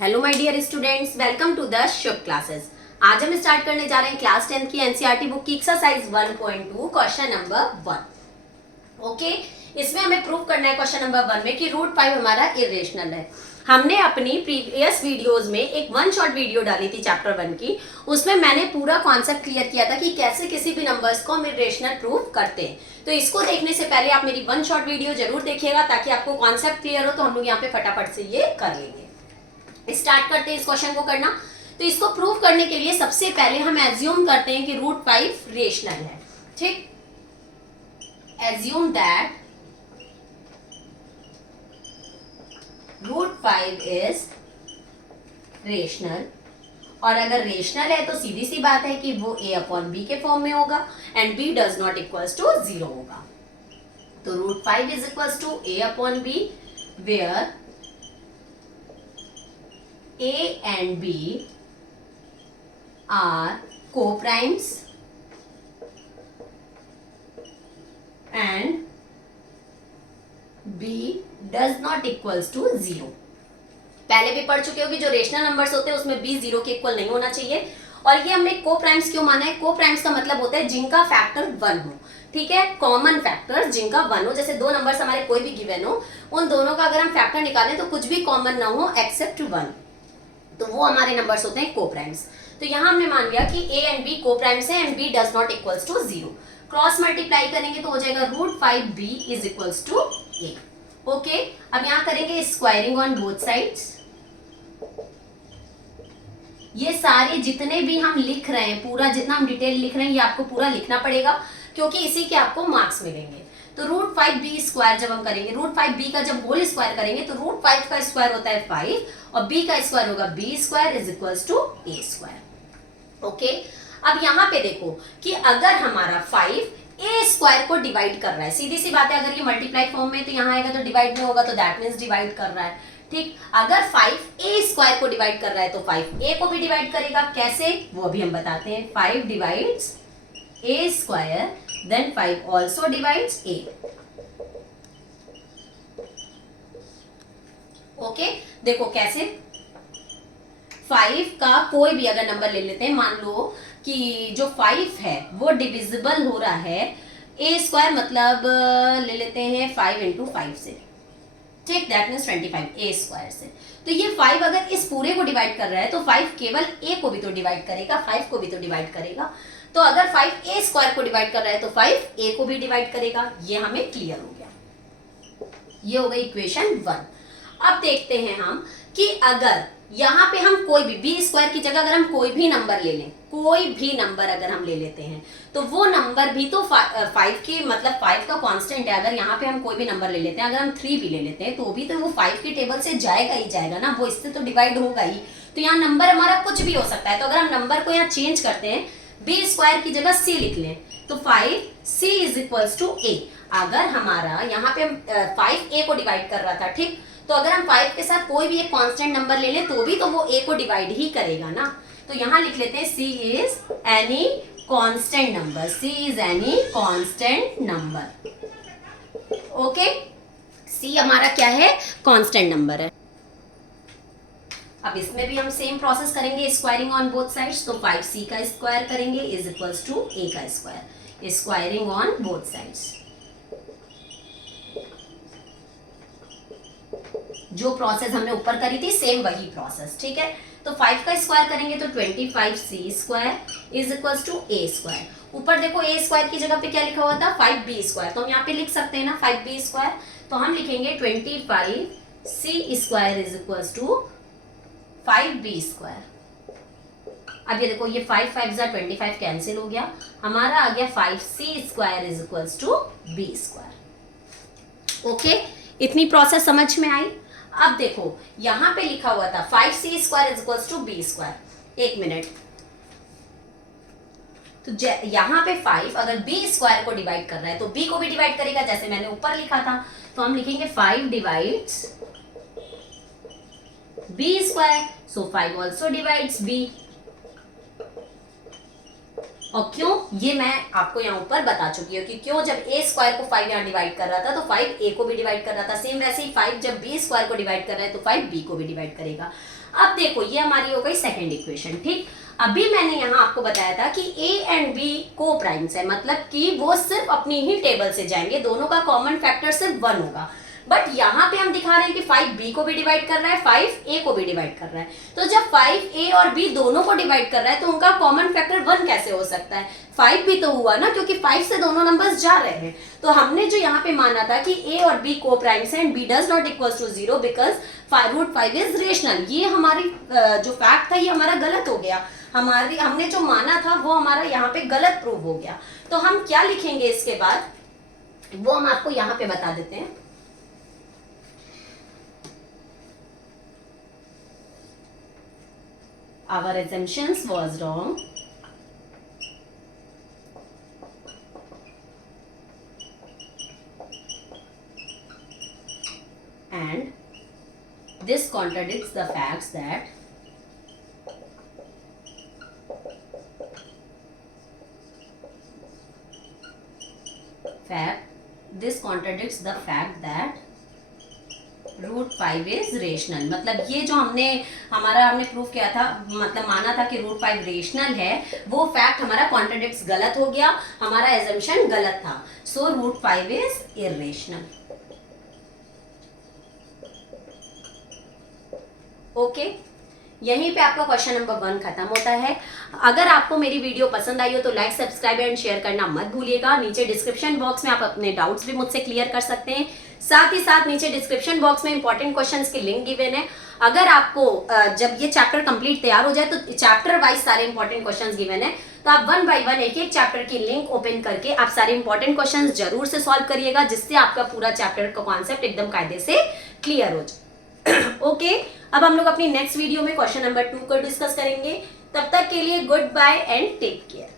Hello my dear students, welcome to the Shubh classes. आज हम start करने जा रहे हैं क्लास 10 की एनसीईआरटी बुक की एक्सरसाइज 1.2 क्वेश्चन नंबर 1। ओके, इसमें हमें प्रूव करना है क्वेश्चन नंबर 1 में कि रूट 5 हमारा इरेशनल है। हमने अपनी प्रीवियस वीडियोस में एक वन शॉट वीडियो डाली थी चैप्टर 1 की, उसमें मैंने पूरा कॉन्सेप्ट क्लियर किया था कि कैसे किसी भी नंबर्स को हम इरेशनल प्रूव करते हैं। तो इसको देखने से पहले आप मेरी वन शॉट वीडियो जरूर देखिएगा ताकि आपको कॉन्सेप्ट क्लियर हो, तो हम लोग यहाँ पे फटाफट से ये कर लेंगे। स्टार्ट करते हैं इस क्वेश्चन को करना। तो इसको प्रूव करने के लिए सबसे पहले हम एज्यूम करते हैं कि रूट 5 रेशनल है। ठीक, assume that root 5 is rational. और अगर रेशनल है तो सीधी सी बात है कि वो a अपॉन बी के फॉर्म में होगा and b does not equals to 0 होगा। तो root 5 is equals to a upon b where A and B are co-primes and B does not equals to 0। पहले भी पढ़ चुके हो कि जो रेशनल नंबर्स होते हैं उसमें B 0 के इक्वल नहीं होना चाहिए। और ये हमने को-प्राइम्स क्यों माना है? को-प्राइम्स का मतलब होता है जिनका फैक्टर 1 हो। ठीक है, कॉमन फैक्टर जिनका 1 हो। जैसे दो नंबर्स हमारे कोई भी गिवन हो, उन दोनों का अगर हम फैक्टर निकालें तो कुछ भी कॉमन ना हो एक्सेप्ट 1, तो वो हमारे नंबर्स होते हैं को-प्राइम्स। तो यहां हमने मान लिया कि a एंड b को-प्राइम्स है and b does not equals to 0। Cross multiply करेंगे तो हो जाएगा root 5b is equals to a। Okay, अब यहां करेंगे स्क्वायरिंग ऑन बोथ साइड्स। ये सारे जितने भी हम लिख रहे हैं, पूरा जितना हम डिटेल लिख रहे हैं, ये आपको पूरा लिखना पड़ेगा क्योंकि इसी के आपको मार्क्स मिलेंगे। तो रूट 5b स्क्वायर जब हम करेंगे, रूट 5b का जब होल स्क्वायर करेंगे तो रूट 5 का स्क्वायर होता है 5 और b का स्क्वायर होगा b square is equals to a square. Okay, अब यहाँ पे देखो कि अगर हमारा 5 a स्क्वायर को डिवाइड कर रहा है, सीधी सी बात है, अगर ये मल्टीप्लाई फॉर्म में तो यहाँ आएगा तो डिवाइड में होगा, तो दैट मीन्स डिवाइड कर रहा है। ठीक, अगर 5 a स्क्वायर को डिवाइड कर रहा है तो 5 a को भी डिवाइड करेगा। कैसे, वो अभी हम बताते हैं। 5 divides a square then 5 also divides a। Okay, देखो कैसे। 5 का कोई भी अगर नंबर ले लेते हैं, मान लो कि जो 5 है वो डिविजिबल हो रहा है a स्क्वायर, मतलब ले लेते हैं 5 इंटू 5 से। ठीक, दैट मीन्स 25 a स्क्वायर से। तो ये 5 अगर इस पूरे को डिवाइड कर रहा है तो 5 केवल a को भी तो डिवाइड करेगा, 5 को भी तो डिवाइड करेगा। तो अगर 5 a स्क्वायर को डिवाइड कर रहा है तो 5 a को भी डिवाइड करेगा। ये हमें क्लियर हो गया, ये हो गई इक्वेशन 1। अब देखते हैं हम कि अगर यहाँ पे हम कोई भी b स्क्वायर की जगह अगर हम कोई भी नंबर ले लें, कोई भी नंबर अगर हम ले लेते हैं तो वो नंबर भी तो 5 की, मतलब 5 का कांस्टेंट है। अगर यहाँ पे हम कोई भी नंबर ले लेते हैं, अगर हम 3 भी ले लेते हैं तो भी तो वो 5 की टेबल से जाएगा ही जाएगा ना, वो इससे तो डिवाइड होगा ही। तो यहाँ नंबर हमारा कुछ भी हो सकता है। तो अगर हम नंबर को यहाँ चेंज करते हैं, b स्क्वायर की जगह c लिख लें तो 5c is equals to a। अगर हमारा यहाँ पे 5a को डिवाइड कर रहा था, ठीक, तो अगर हम 5 के साथ कोई भी एक कांस्टेंट नंबर ले लें तो भी तो वो a को डिवाइड ही करेगा ना। तो यहाँ लिख लेते हैं c is any constant number, c is any constant number. Okay, c हमारा क्या है? कांस्टेंट नंबर है। अब इसमें भी हम सेम प्रोसेस करेंगे, स्क्वायरिंग ऑन बोथ साइड्स। तो 5c का स्क्वायर करेंगे इज इक्वल्स टू a का square, squaring on both sides. जो प्रोसेस हमने ऊपर करी थी सेम वही प्रोसेस। ठीक है, तो 5 का स्क्वायर करेंगे तो 25c square is equals to a square. ऊपर देखो a स्क्वायर की जगह पे क्या लिखा हुआ था? 5b square. तो हम यहाँ पे लिख सकते हैं ना 5b स्क्वायर। तो हम लिखेंगे 25c square is equals to 5b square. अब ये देखो, ये 5 5 25 कैंसिल हो गया, हमारा आ गया 5c square is equals to b square. Okay, इतनी प्रोसेस समझ में आई। अब देखो यहां पे लिखा हुआ था 5c square is equals to b square. एक मिनट, तो यहाँ पे 5 अगर b स्क्वायर को डिवाइड कर रहा है तो b को भी डिवाइड करेगा, जैसे मैंने ऊपर लिखा था। तो हम लिखेंगे 5 डिवाइड्स b स्क्वायर, सो 5 ऑल्सो डिवाइड्स b। और क्यों, ये मैं आपको यहाँ ऊपर बता चुकी हूँ कि क्यों। जब a स्क्वायर को 5 यहाँ डिवाइड कर रहा था तो 5 a को भी डिवाइड कर रहा था। सेम वैसे ही 5 जब b स्क्वायर को डिवाइड कर रहा है तो 5 b को भी डिवाइड करेगा। अब देखो ये हमारी हो गई सेकेंड इक्वेशन, ठीक। अभी मैंने यहाँ आपको बताया था कि ए एंड बी को प्राइम्स है, मतलब कि वो सिर्फ अपनी ही टेबल से जाएंगे, दोनों का कॉमन फैक्टर सिर्फ 1 होगा। बट यहाँ पे हम दिखा रहे हैं कि 5b को भी डिवाइड कर रहा है, 5a को भी डिवाइड कर रहा है। तो जब 5a और b दोनों को डिवाइड कर रहा है तो उनका कॉमन फैक्टर 1 कैसे हो सकता है? 5 भी तो हुआ ना, क्योंकि 5 से दोनों नंबर्स जा रहे हैं। तो हमने जो यहाँ पे माना था कि a और b को प्राइम्स है and b does not equals to 0 because √5 is rational, ये हमारी जो फैक्ट था ये हमारा गलत हो गया। हमने जो माना था वो हमारा यहाँ पे गलत प्रूव हो गया। तो हम क्या लिखेंगे इसके बाद वो हम आपको यहाँ पे बता देते हैं। Our assumptions was wrong and this contradicts the facts that √5 is rational. मतलब ये जो हमने प्रूव किया था, मतलब माना था कि √5 रेशनल है, वो फैक्ट हमारा कॉन्ट्रडिक्ट्स गलत हो गया, हमारा एजम्पशन गलत था। सो √5 इज इर्रेशनल। ओके, यहीं पे आपका क्वेश्चन नंबर 1 खत्म होता है। अगर आपको मेरी वीडियो पसंद आई हो तो लाइक, सब्सक्राइब एंड शेयर करना मत भूलिएगा। नीचे डिस्क्रिप्शन बॉक्स में आप अपने डाउट्स भी मुझसे क्लियर कर सकते हैं। साथ ही साथ नीचे डिस्क्रिप्शन बॉक्स में इंपॉर्टेंट क्वेश्चंस की लिंक गिवन है। अगर आपको जब ये चैप्टर कंप्लीट तैयार हो जाए तो चैप्टर वाइज सारे इंपॉर्टेंट क्वेश्चंस गिवन है, तो आप 1 बाय 1 एक चैप्टर की लिंक ओपन करके आप सारे इंपॉर्टेंट क्वेश्चंस जरूर से सॉल्व करिएगा, जिससे आपका पूरा चैप्टर का कॉन्सेप्ट एकदम कायदे से क्लियर हो जाए। ओके, अब हम लोग अपनी नेक्स्ट वीडियो में क्वेश्चन नंबर 2 को डिस्कस करेंगे। तब तक के लिए goodbye and take care.